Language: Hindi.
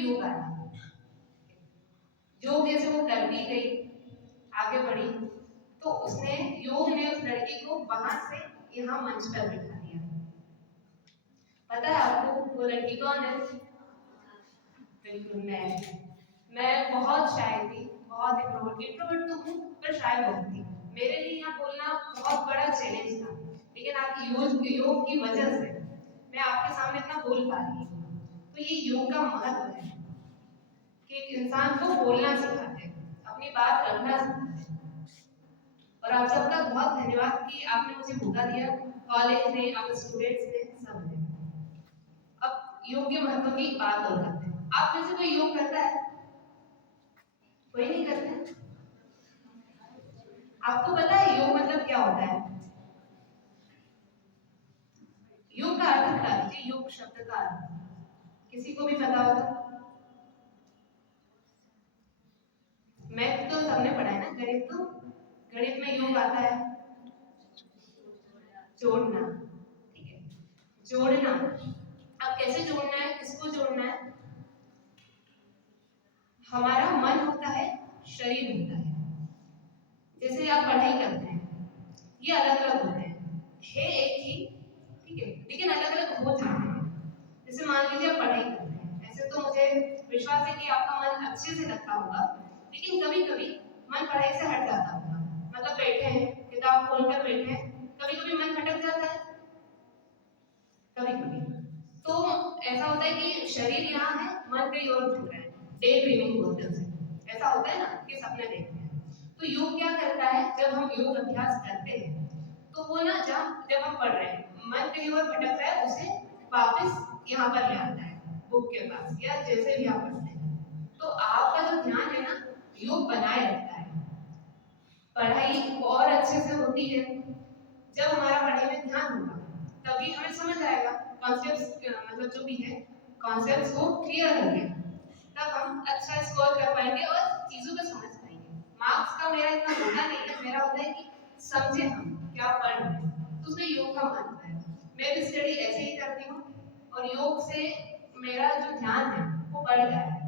योग आया। योग जैसे वो करती गई, आगे बढ़ी, तो उसने योग ने उस लड़की को वहां से यहाँ मंच पर बिठा दिया। पता है आपको वो लड़की कौन है? बिल्कुल मैं बहुत शाय थी, बहुत इंट्रोवर्ट तो हूँ पर शाय बहुत थी। मेरे लिए यहाँ बोलना बहुत बड़ा चैलेंज था, लेकिन आपकी योग की वजह से मैं आपके सामने इतना बोल पा रही हूँ। तो ये योग का महत्व है कि एक इंसान को बोलना सिखाते हैं, अपनी बात रखना सिखाते हैं। और आप सबका बहुत धन्यवाद कि आपने मुझे मौका दिया, कॉलेज ने, आप स्टूडेंट्स ने, सब ने। अब योग के महत्व की बात और करते हैं। आप में से कोई योग करता है? कोई नहीं करता? आपको पता है योग मतलब क्या होता है? योग का अर्थ बता दीजिए, योग शब्द का अर्थ किसी को भी पता हो तो? मैथ तो सबने पढ़ा है ना, गणित तो, गणित में योग आता है जोड़ना, ठीक है, जोड़ना। अब कैसे जोड़ना है, किसको जोड़ना है? हमारा मन होता है, शरीर होता है। जैसे आप पढ़ाई करते हैं, ये अलग अलग होते हैं, है एक ही, ठीक है, लेकिन अलग अलग हो जाते हैं। जैसे मान लीजिए आप पढ़ाई करते हैं, ऐसे तो मुझे विश्वास है कि आपका मन अच्छे से लगता होगा, लेकिन कभी कभी मन पढ़ाई से हट जाता होगा। मतलब बैठे हैं, किताब खोलकर बैठे हैं, कभी कभी मन भटक जाता है, कभी कभी तो ऐसा होता है कि शरीर यहाँ है, मन कहीं और घूम रहा है, डे ड्रीमिंग बोलते हैं उसे। ऐसा होता है ना कि सपने देखते हैं। तो योग क्या करता है, जब हम योग अभ्यास करते हैं तो वो ना जब हम पढ़ रहे हैं मन कहीं और भटक रहा है, उसे वापस यहाँ पर ले आता है, बुक के पास या जैसे भी आप पढ़ते हैं। तो आपका जो ध्यान है ना, योग बनाए रखता है। पढ़ाई और अच्छे से होती है जब हमारा पढ़ाई में ध्यान होगा, तभी हमें समझ आएगा कॉन्सेप्ट्स, मतलब जो भी है कॉन्सेप्ट्स को क्लियर होंगे, तब हम अच्छा स्कोर कर पाएंगे और चीजों को समझ पाएंगे। मार्क्स का मेरा इतना होता नहीं है, मेरा होता है कि समझे हम क्या पढ़ रहे हैं, तो उसमें योग का महत्व है। मैं भी स्टडी ऐसे ही करती हूँ और योग से मेरा जो ध्यान है वो बढ़ गया है।